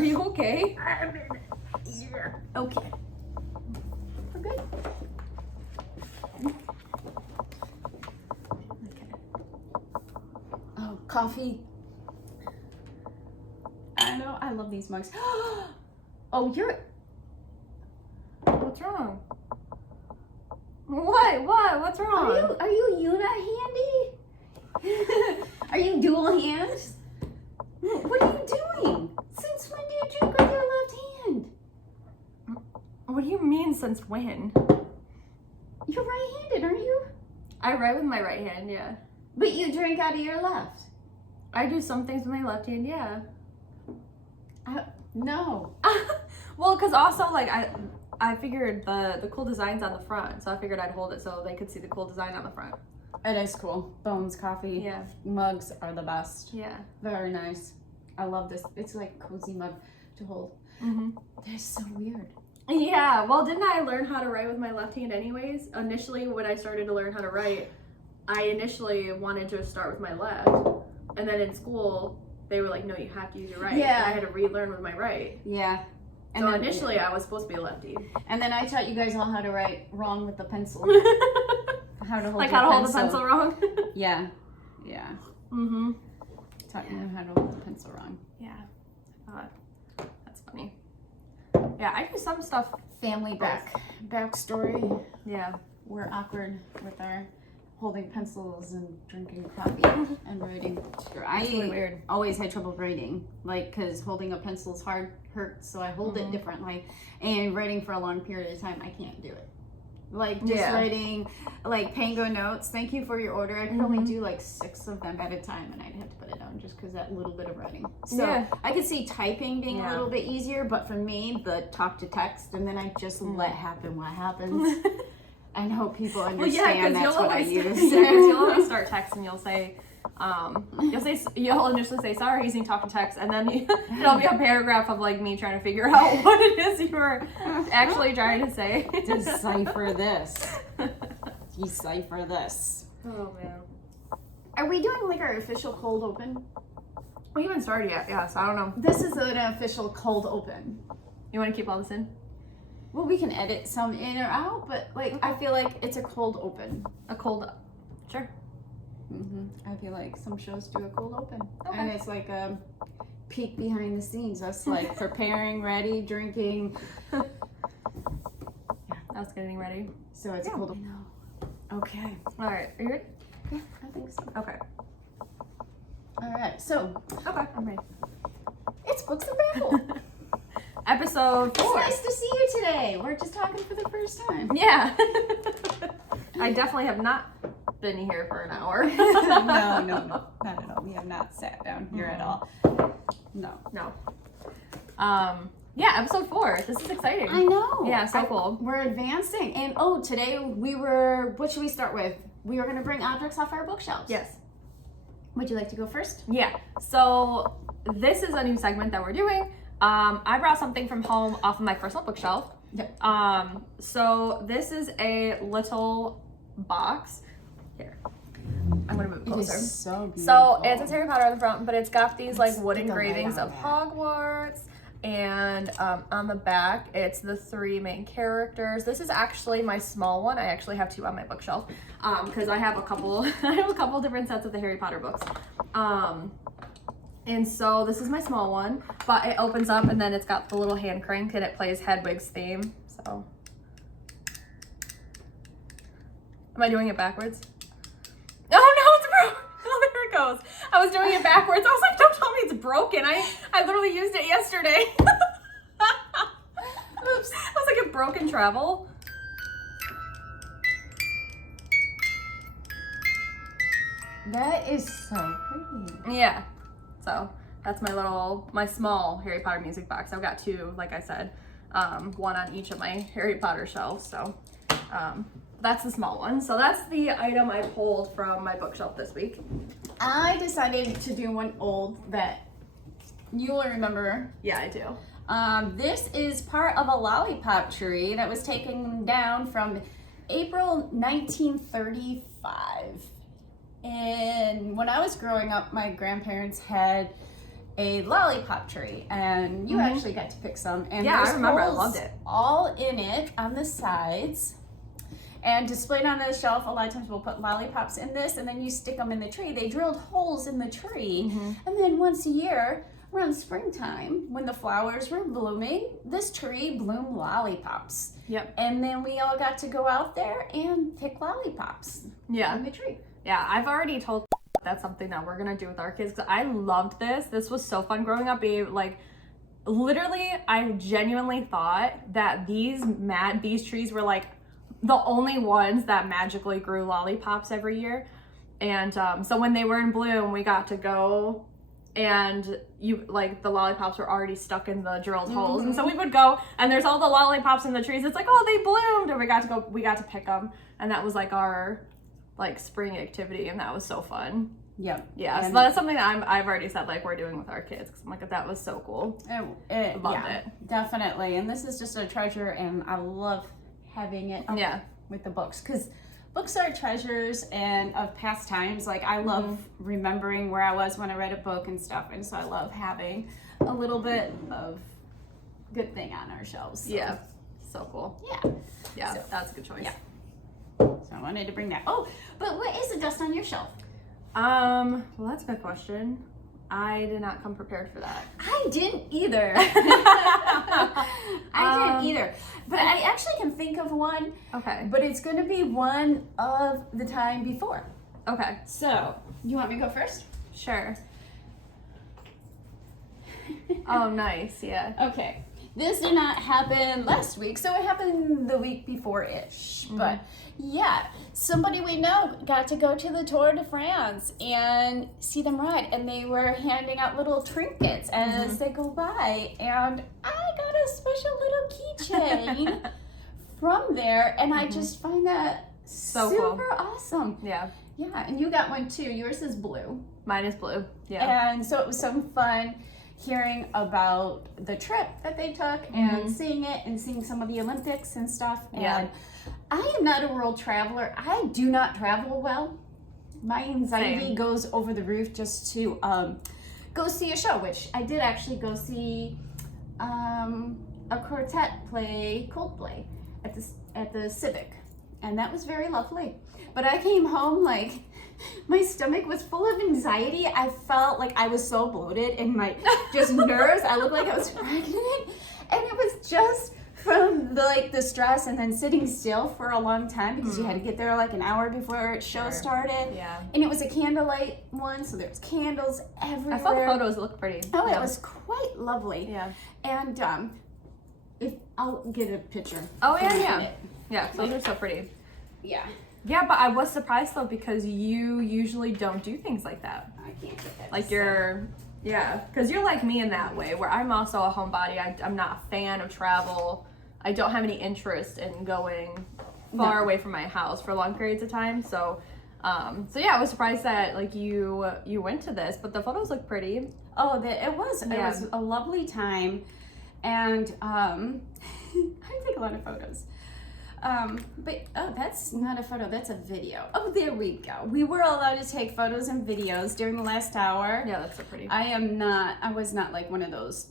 Are you okay? Yeah. Okay. We're good. Okay. Oh, coffee. I know. I love these mugs. Oh, you're. What's wrong? What? What's wrong? Are you Una handy? Are you dual hands? What are you doing? Since when do you drink with your left hand? What do you mean since when? You're right-handed, aren't you? I write with my right hand, yeah. But you drink out of your left. I do some things with my left hand, yeah. No. Well, because also, like, I figured the cool design's on the front, so I figured I'd hold it so they could see the cool design on the front. It is cool. Bones coffee. Yeah. Mugs are the best. Yeah. Very nice. I love this. It's like a cozy mug to hold. Mm-hmm. They're so weird. Yeah, well, didn't I learn how to write with my left hand anyways? Initially, when I started to learn how to write, I initially wanted to start with my left. And then in school, they were like, no, you have to use your right. Yeah. And I had to relearn with my right. Yeah. And so then, initially, I was supposed to be a lefty. And then I taught you guys all how to write wrong with the pencil. How to hold like your how to hold pencil. the pencil wrong? Yeah. Yeah. Mm-hmm. Taught you how to hold the pencil wrong. Yeah. That's funny. Yeah, I do some stuff. Family backstory. Yeah. We're awkward with our holding pencils and drinking coffee and writing. I really weird. Always had trouble writing, like, because holding a pencil is hurts, so I hold it differently. And writing for a long period of time, I can't do it. Like, just writing, like, Pango notes, thank you for your order. I could only do, like, 6 of them at a time, and I'd have to put it down just because that little bit of writing. So, I could see typing being a little bit easier, but for me, the talk to text, and then I just let happen what happens. And hope people understand that's what I use. You'll always start texting, you'll say, you'll initially say, sorry, using talk to text, and then it'll be a paragraph of like me trying to figure out what it is you were actually trying to say. Decipher this. Decipher this. Oh man. Are we doing like our official cold open? We haven't started yet, yeah, so I don't know. This is an official cold open. You want to keep all this in? Well, we can edit some in or out, but like I feel like it's a cold open. A cold, sure. I feel like some shows do a cold open, and it's like a peek behind the scenes. Us like preparing, ready, drinking. I was getting ready. So it's a cold open. I know. Okay. All right. Are you ready? Yeah, I think so. Okay. All right. So. Okay. I'm ready. It's Books and Babble. Episode 4. It's nice to see you today. We're just talking for the first time. Yeah. I definitely have not been here for an hour. No, not at all. We have not sat down here at all. No. Yeah, episode 4. This is exciting. I know. Yeah, so cool. We're advancing. And today what should we start with? We were going to bring objects off our bookshelves. Yes. Would you like to go first? Yeah. So this is a new segment that we're doing. I brought something from home off of my personal bookshelf. Yep. So this is a little box. Here. I'm gonna move closer. It is so beautiful. So it says Harry Potter on the front, but it's got these like wood get the light engravings on of that. Hogwarts. And on the back, it's the 3 main characters. This is actually my small one. I actually have 2 on my bookshelf because I have a couple. I have a couple different sets of the Harry Potter books. And so this is my small one, but it opens up and then it's got the little hand crank and it plays Hedwig's theme. So, am I doing it backwards? Oh no, it's broken. Oh, there it goes. I was doing it backwards. I was like, don't tell me it's broken. I literally used it yesterday. Oops. I was like a broken travel. That is so pretty. Yeah. So that's my small Harry Potter music box. I've got 2, like I said, one on each of my Harry Potter shelves. So that's the small one. So that's the item I pulled from my bookshelf this week. I decided to do one old that you will remember. Yeah, I do. This is part of a lollipop tree that was taken down from April 1935. And when I was growing up, my grandparents had a lollipop tree, and you actually got to pick some. And yeah, I remember. I holes loved it. all in it on the sides. And displayed on the shelf, a lot of times we'll put lollipops in this, and then you stick them in the tree. They drilled holes in the tree. And then once a year, around springtime, when the flowers were blooming, this tree bloomed lollipops. Yep. And then we all got to go out there and pick lollipops in the tree. Yeah, I've already told that's something that we're going to do with our kids, because I loved this. This was so fun growing up. Like, literally, I genuinely thought that these trees were like the only ones that magically grew lollipops every year. And so when they were in bloom, we got to go, and the lollipops were already stuck in the drilled holes. And so we would go, and there's all the lollipops in the trees. It's like, oh, they bloomed, and we got to pick them. And that was like our spring activity, and that was so fun. Yep. Yeah, so that's something that I've already said we're doing with our kids, because I'm like, that was so cool. Loved it. Definitely. And this is just a treasure, and I love having it with the books, because books are treasures and of past times. Like, I love remembering where I was when I read a book and stuff, and so I love having a little bit of good thing on our shelves. So. Yeah, so cool. Yeah, so, that's a good choice. Yeah. So I wanted to bring that. Oh, but what is the dust on your shelf? Well, that's a good question. I did not come prepared for that. I didn't either. I didn't either. But I actually can think of one. Okay. But it's going to be one of the time before. Okay. So, you want me to go first? Sure. Oh, nice. Yeah. Okay. This did not happen last week, so it happened the week before-ish. But yeah, somebody we know got to go to the Tour de France and see them ride, and they were handing out little trinkets as they go by, and I got a special little keychain from there, and I just find that so super cool. Awesome. Yeah. Yeah, and you got one too. Yours is blue. Mine is blue. Yeah. And so it was some fun hearing about the trip that they took and seeing it and seeing some of the Olympics and stuff. And I am not a world traveler. I do not travel well. My anxiety goes over the roof just to go see a show, which I did actually go see a quartet play Coldplay at the Civic. And that was very lovely. But I came home like my stomach was full of anxiety. I felt like I was so bloated and just nerves. I looked like I was pregnant. And it was just from the stress and then sitting still for a long time because you had to get there like an hour before show started. Yeah. And it was a candlelight one, so there was candles everywhere. I saw the photos look pretty. Oh, it was quite lovely. Yeah. And if I'll get a picture. Oh yeah. Yeah, those are so pretty. Yeah. Yeah, but I was surprised though, because you usually don't do things like that. I can't get that. Like because you're like me in that way, where I'm also a homebody. I'm not a fan of travel. I don't have any interest in going far away from my house for long periods of time. So yeah, I was surprised that like you went to this, but the photos look pretty. Oh, it was a lovely time, and I take a lot of photos. But that's not a photo, that's a video. Oh, there we go. We were allowed to take photos and videos during the last hour. Yeah, that's so pretty. I was not like one of those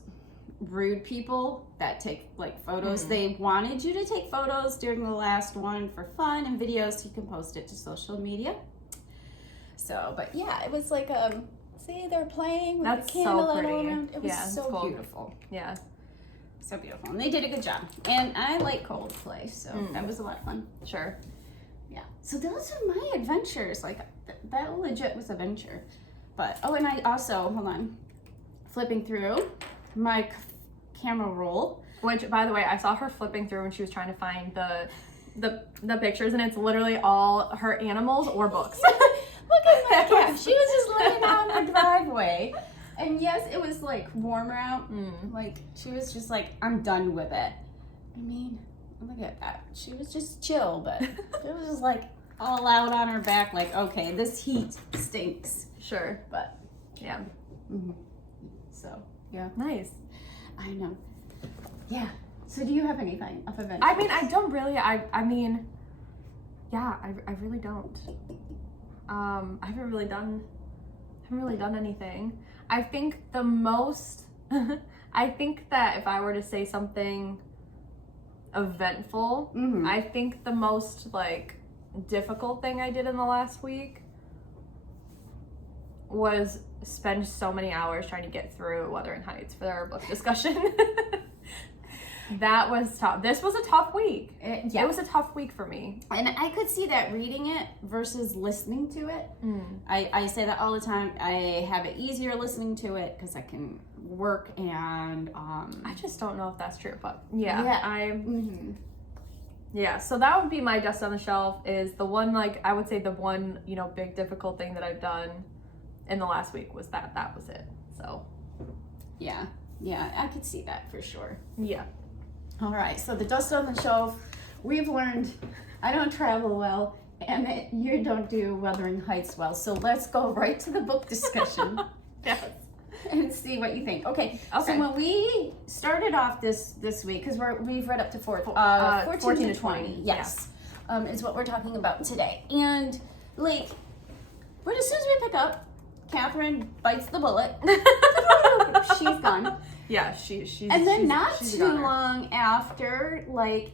rude people that take like photos. They wanted you to take photos during the last one for fun and videos so you can post it to social media. So, but yeah, it was like see, they're playing with that's the candle so pretty. around. It was so cool. beautiful. Yeah. So beautiful. And they did a good job. And I like Coldplay, so that was a lot of fun. Sure. Yeah. So those are my adventures. Like, that legit was a venture. But, and I also, hold on, flipping through my camera roll. Which, by the way, I saw her flipping through when she was trying to find the pictures, and it's literally all her animals or books. Look at my cat. She was just laying out in the driveway. And yes, it was like warmer out. Like, she was just like, I'm done with it. I mean, look at that. She was just chill, but it was just like all out on her back, like, okay, this heat stinks. Sure. But, yeah. So, yeah. Nice. I know. Yeah. So, do you have anything of adventure? I mean, I don't really. I mean, yeah, I really don't. I haven't haven't really done anything. I think the most, I think that if I were to say something eventful, I think the most like difficult thing I did in the last week was spend so many hours trying to get through Wuthering Heights for our book discussion. That was tough. This was a tough week. It was a tough week for me. And I could see that reading it versus listening to it. I say that all the time. I have it easier listening to it because I can work and... I just don't know if that's true, but yeah, so that would be my Dust on the Shelf is the one, like, I would say the one, you know, big difficult thing that I've done in the last week was that was it. So, yeah, I could see that for sure. Yeah. All right, so the Dust on the Shelf, we've learned I don't travel well, and you don't do Wuthering Heights well. So let's go right to the book discussion. Yes. And see what you think. Okay. So when we started off this week, because we've read up to 14 to 20. Yes. Yeah. Is what we're talking about today. And like, right as soon as we pick up, Catherine bites the bullet. She's gone. Yeah, she's and then not too long after, like,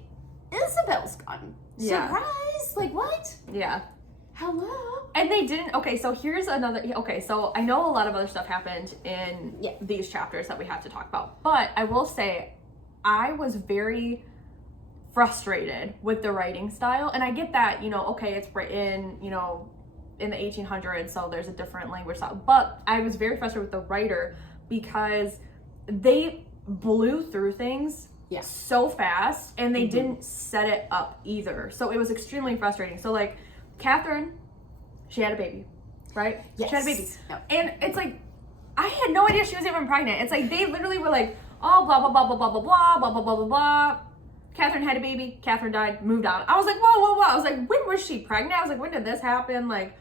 Isabel's gone. Yeah. Surprise! Like, what? Yeah. Hello? And they didn't, okay, so here's another, okay, so I know a lot of other stuff happened in these chapters that we have to talk about, but I will say I was very frustrated with the writing style, and I get that, you know, okay, it's written, you know, in the 1800s, so there's a different language style, but I was very frustrated with the writer because they blew through things so fast, and they didn't set it up either. So it was extremely frustrating. So like Catherine, she had a baby, right? Yes. She had a baby. Yep. And it's like, I had no idea she was even pregnant. It's like they literally were like, oh, blah, blah, blah, blah, blah, blah, blah, blah, blah, blah, blah, blah. Catherine had a baby, Catherine died, moved on. I was like, whoa, whoa, whoa. I was like, when was she pregnant? I was like, when did this happen? Like,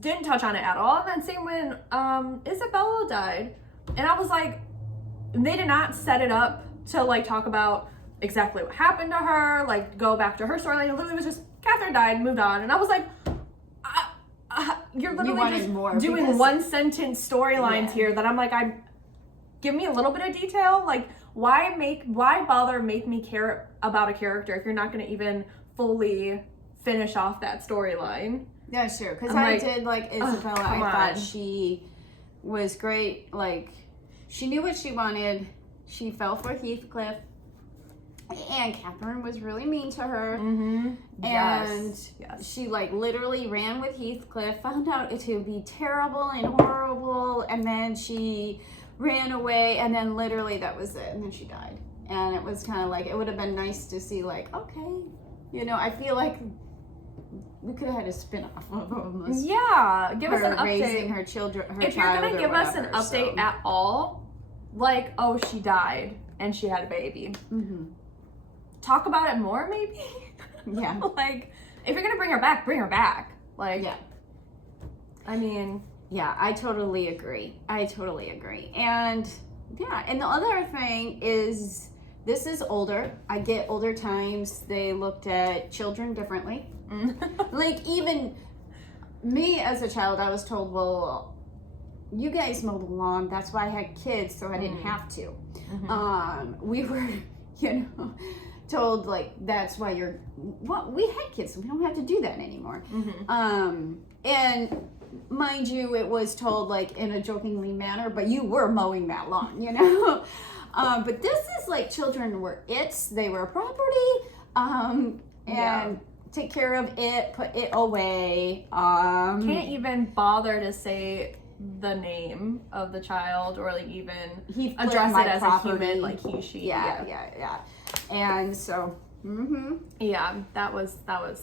didn't touch on it at all. And then same when Isabella died. And I was like, they did not set it up to like talk about exactly what happened to her, like go back to her storyline. It literally was just Catherine died, moved on. And I was like, you're literally just doing one sentence storylines here that I'm like, give me a little bit of detail. Like, why bother make me care about a character if you're not going to even fully finish off that storyline? Yeah, sure. Because I did like Isabella. I thought she was great. Like, she knew what she wanted. She fell for Heathcliff. And Catherine was really mean to her. And she like literally ran with Heathcliff, found out it would be terrible and horrible, and then she ran away, and then literally that was it, and then she died. And it was kind of like, it would have been nice to see like, okay, you know, I feel like we could have had a spin-off of almost. Yeah, give us an update. Raising her children, her if child, you're gonna give us an update at all, like, oh, she died and she had a baby. Talk about it more, maybe. Yeah. Like, if you're gonna bring her back, bring her back. Like, yeah. I mean, yeah, I totally agree. And yeah, and the other thing is, this is older. I get older times. They looked at children differently. Like, even me as a child, I was told, well, you guys mow the lawn. That's why I had kids, so I didn't have to. We were, you know, told like, that's why we had kids, so we don't have to do that anymore. And mind you, it was told like in a jokingly manner, but you were mowing that lawn, you know. But this is like, children were they were property, and take care of it, put it away. Can't even bother to say the name of the child, or like even address it as property. A human, like he, she. Yeah. And so, yeah, that was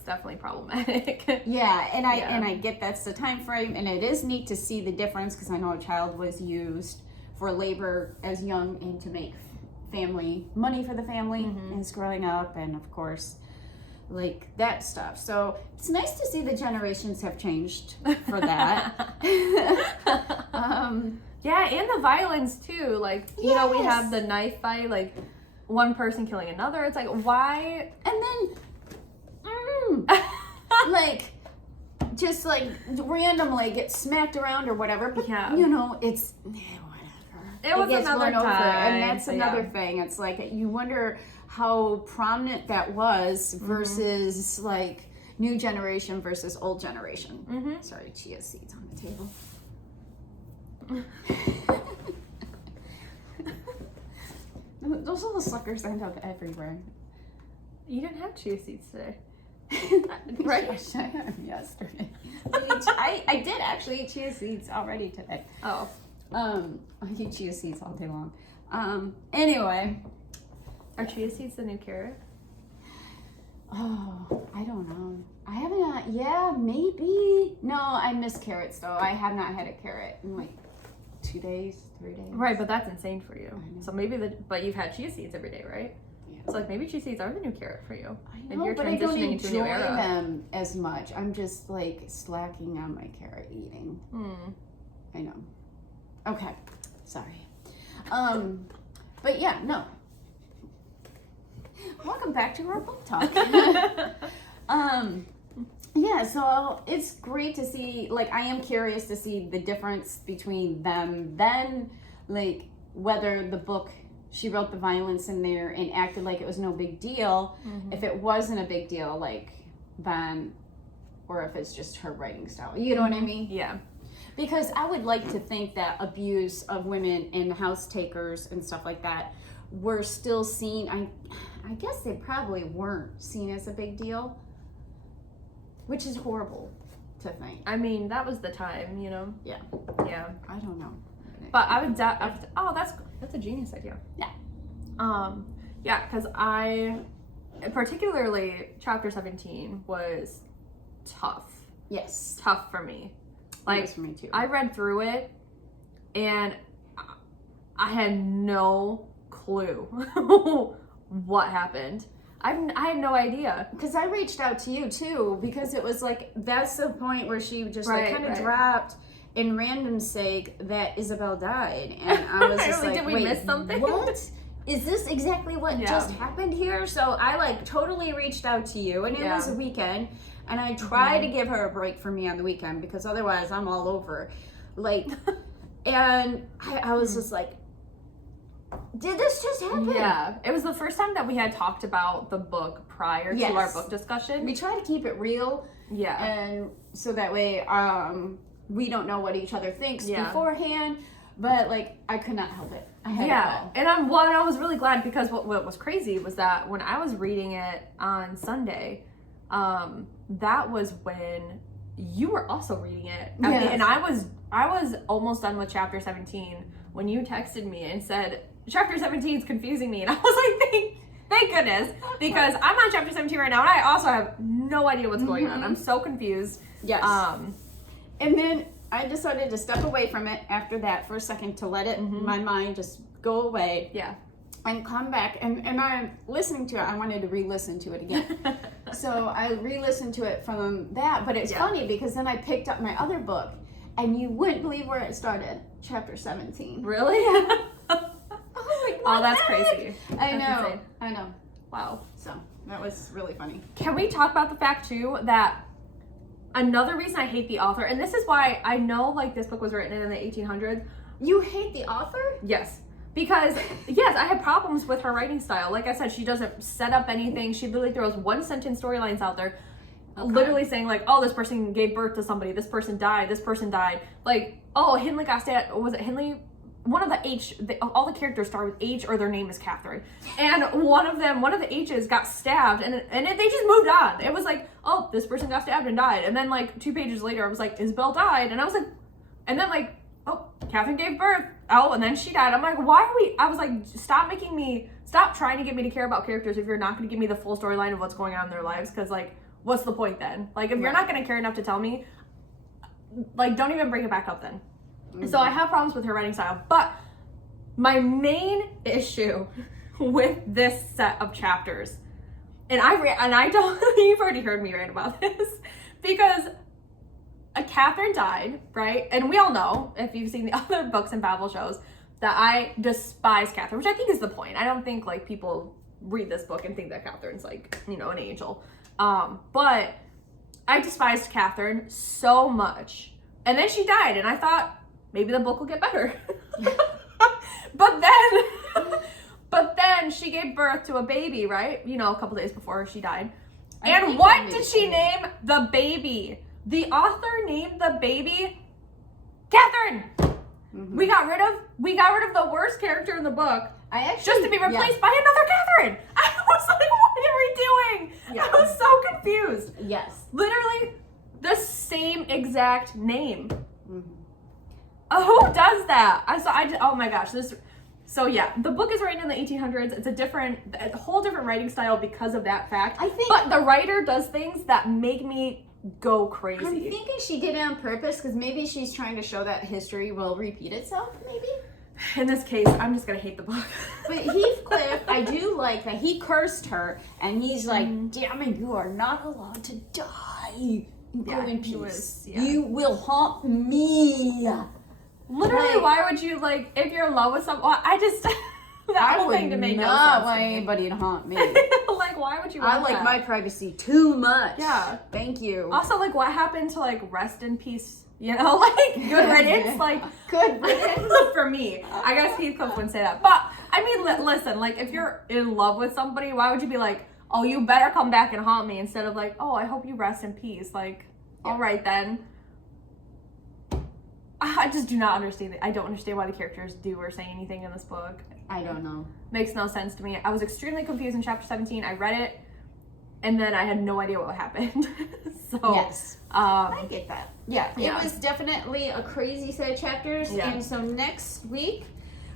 definitely problematic. And I get that's the time frame, and it is neat to see the difference, because I know a child was used for labor as young and to make money for the family as growing up, and of course, like that stuff. So it's nice to see the generations have changed for that. Yeah, and the violence too. Like, you know, we have the knife fight, like one person killing another. It's like, why? And then, like, just like randomly get smacked around or whatever. But you know, it's whatever. It gets another blown time, and that's another thing. It's like you wonder how prominent that was versus like new generation versus old generation. Sorry, chia seeds on the table. Those little suckers end up everywhere. You didn't have chia seeds today. Right? I had them yesterday. I did actually eat chia seeds already today. Oh. I eat chia seeds all day long. Anyway. Are chia seeds the new carrot? Oh, I don't know. I haven't, yeah, maybe. No, I miss carrots though. I have not had a carrot in like 2 days, 3 days. Right, but that's insane for you. So maybe but you've had chia seeds every day, right? Yeah. So like maybe chia seeds are the new carrot for you. I know, and you're but I don't transitioning into a new enjoy era. them as much. I'm just like slacking on my carrot eating. I know. Okay, sorry. But yeah, no. Welcome back to our book talk. Yeah, so it's great to see, like, I am curious to see the difference between them then, like, whether the book, she wrote the violence in there and acted like it was no big deal, if it wasn't a big deal, like, then, or if it's just her writing style. You know what I mean? Yeah. Because I would like to think that abuse of women and house takers and stuff like that were still seen, I guess they probably weren't seen as a big deal. Which is horrible to think. I mean, that was the time, you know? Yeah. Yeah. I don't know. But I would oh, that's a genius idea. Yeah. Yeah, because particularly chapter 17 was tough. Yes. Tough for me. Like, for me too. I read through it and I had no clue what happened. I had no idea. Because I reached out to you too, because it was like, that's the point where she just like kind of dropped in random sake that Isabel died. And I was just like, did we miss something? What? Is this exactly what just happened here? So I like totally reached out to you, and it was a weekend, and I tried to give her a break for me on the weekend because otherwise I'm all over. Like, and I was just like, did this just happen? Yeah. It was the first time that we had talked about the book prior to our book discussion. We try to keep it real. Yeah. And so that way we don't know what each other thinks beforehand. But like, I could not help it. I had it all. And I was really glad because what was crazy was that when I was reading it on Sunday, that was when you were also reading it. Yes. And I was almost done with chapter 17 when you texted me and said, chapter 17 is confusing me. And I was like, thank goodness, because I'm on chapter 17 right now and I also have no idea what's going on. I'm so confused. Yes. And then I decided to step away from it after that for a second to let it, my mind just go away. Yeah. And come back. And I'm listening to it. I wanted to re-listen to it again. So I re-listened to it from that. But it's funny because then I picked up my other book and you wouldn't believe where it started. Chapter 17. Really? Oh, that's crazy. I know. Insane. I know. Wow. So that was really funny. Can we talk about the fact too that another reason I hate the author, and this is why I know like this book was written in the 1800s. You hate the author? Yes. Because, yes, I had problems with her writing style. Like I said, she doesn't set up anything. She literally throws one sentence storylines out there, literally saying like, oh, this person gave birth to somebody, this person died, this person died. Like, oh, Hindley got stabbed. Was it Hindley? One of the all the characters start with H or their name is Catherine. And one of the H's got stabbed and they just moved on. It was like, oh, this person got stabbed and died. And then like 2 pages later, I was like, Isabel died. And I was like, and then like, oh, Catherine gave birth. Oh, and then she died. I'm like, I was like, stop trying to get me to care about characters if you're not going to give me the full storyline of what's going on in their lives. Because like, what's the point then? Like, if you're not going to care enough to tell me, like, don't even bring it back up then. So I have problems with her writing style, but my main issue with this set of chapters, and I don't, you've already heard me rant about this, because Catherine died, right? And we all know, if you've seen the other books and Babble shows, that I despise Catherine, which I think is the point. I don't think like people read this book and think that Catherine's like, you know, an angel. But I despised Catherine so much. And then she died, and I thought, maybe the book will get better. But then she gave birth to a baby, right? You know, a couple days before she died. And what did she name the baby? The author named the baby Catherine. Mm-hmm. We got rid of the worst character in the book. Just to be replaced by another Catherine. I was like, what are we doing? Yeah. I was so confused. Yes. Literally the same exact name. Mm-hmm. Who does that? Oh my gosh, So yeah, the book is written in the 1800s. It's a whole different writing style because of that fact. But the writer does things that make me go crazy. I'm thinking she did it on purpose because maybe she's trying to show that history will repeat itself, maybe? In this case, I'm just gonna hate the book. But Heathcliff, I do like that he cursed her and he's like, damn it, you are not allowed to die. Go in peace. You will haunt me. Literally, why would you, if you're in love with someone, that whole thing to make no sense. I would not want anybody to haunt me. Why would you want that? I like my privacy too much. Yeah. Thank you. Also, what happened to, rest in peace, you know? Good riddance, Good riddance? For me. I guess Heathcliff wouldn't say that. But, I mean, listen, if you're in love with somebody, why would you be like, oh, you better come back and haunt me, instead of oh, I hope you rest in peace. All right, then. I just do not understand it. I don't understand why the characters do or say anything in this book. I don't know. Makes no sense to me. I was extremely confused in chapter 17. I read it, and then I had no idea what happened. Yes. I get that. Yeah. It was definitely a crazy set of chapters. Yeah. And so next week,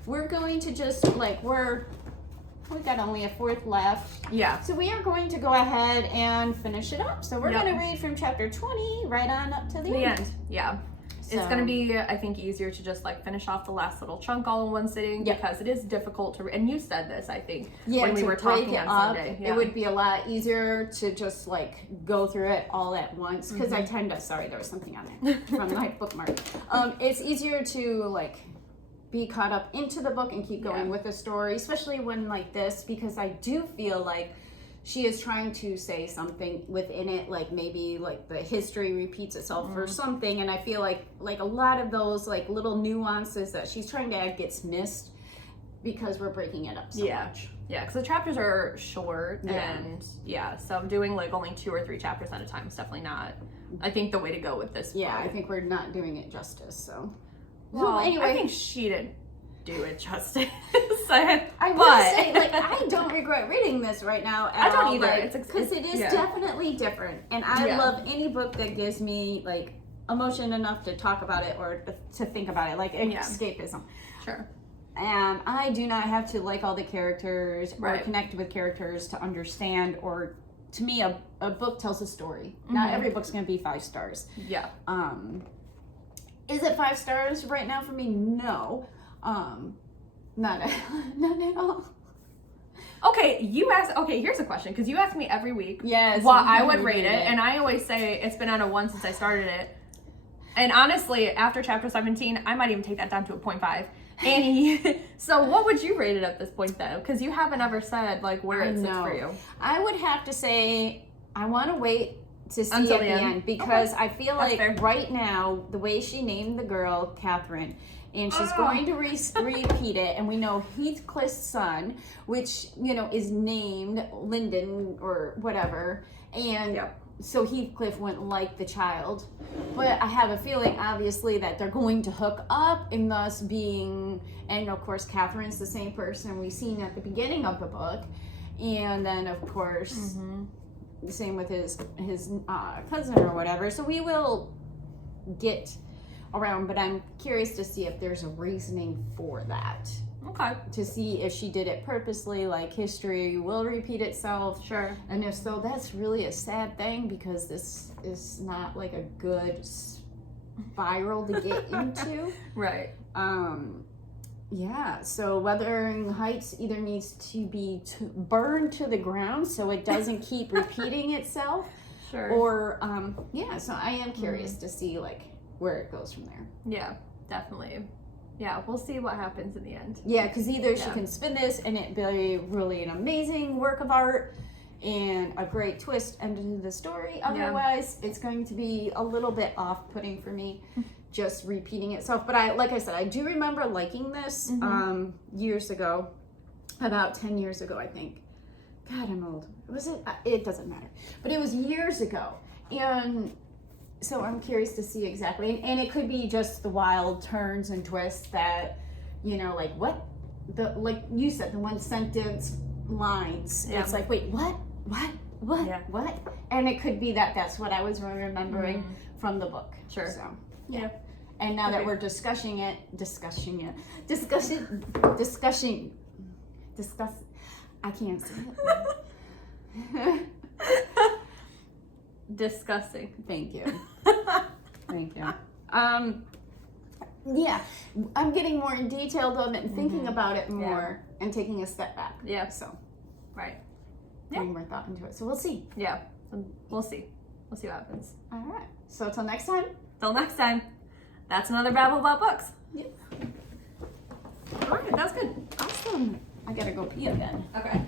we're going to just, we got only a fourth left. Yeah. So we are going to go ahead and finish it up. So we're going to read from chapter 20 right on up to the end. Yeah. So. It's going to be, I think, easier to just finish off the last little chunk all in one sitting because it is difficult to read. And you said this, I think, when we were talking on Sunday. It would be a lot easier to just go through it all at once because I tend to, sorry, there was something on there from my bookmark. It's easier to be caught up into the book and keep going with the story, especially when this, because I do feel she is trying to say something within it, maybe the history repeats itself or something, and I feel like a lot of those little nuances that she's trying to add gets missed because we're breaking it up so much. Yeah, because the chapters are short, and so doing only 2 or 3 chapters at a time is definitely not, I think, the way to go with this. Yeah, I think we're not doing it justice, so. Well, anyway. I think she didn't do it justice. I will say, I don't regret reading this right now at all. I don't either. Because it is definitely different. And I love any book that gives me, emotion enough to talk about it or to think about it, escapism. Sure. And I do not have to like all the characters or connect with characters to understand, or to me, a book tells a story. Not every book's going to be 5 stars. Yeah. Is it 5 stars right now for me? No. Not at all. Okay, here's a question, because you ask me every week what I would rate it, and I always say it's been on a 1 since I started it. And honestly, after chapter 17, I might even take that down to a 0.5. And so what would you rate it at this point, though? Because you haven't ever said where it sits for you. I would have to say I want to wait to see until the end because I feel right now, the way she named the girl Catherine, and she's going to repeat it, and we know Heathcliff's son, which is named Lyndon or whatever, and so Heathcliff wouldn't like the child, but I have a feeling obviously that they're going to hook up, and thus and of course Catherine's the same person we've seen at the beginning of the book, and then of course the same with his cousin or whatever, so we will get around, but I'm curious to see if there's a reasoning for that. Okay. To see if she did it purposely, history will repeat itself. Sure. And if so, that's really a sad thing because this is not a good spiral to get into. Right. Yeah, so Wuthering Heights either needs to be burned to the ground so it doesn't keep repeating itself. Sure. Or, so I am curious to see, where it goes from there. Yeah, definitely. Yeah, we'll see what happens in the end. Yeah, because either she can spin this and it be really an amazing work of art, and a great twist ended to the story. Otherwise, it's going to be a little bit off-putting for me, just repeating itself. But like I said, I do remember liking this years ago, about 10 years ago, I think. God, I'm old. Was it? It doesn't matter. But it was years ago. And so I'm curious to see exactly. And it could be just the wild turns and twists that, you know, like what? Like you said, the one sentence lines. Yeah. It's like, wait, what? What? And it could be that's what I was remembering from the book. Sure. So, yeah. And now that we're discussing, I can't say it. Disgusting. Thank you. Thank you. Yeah, I'm getting more detailed on it and thinking about it more and taking a step back. Yeah. So, right. putting more thought into it. So we'll see. Yeah. We'll see. We'll see what happens. All right. So till next time. Till next time. That's another Babble about books. Yep. All right. That's good. Awesome. I gotta go pee again. Okay.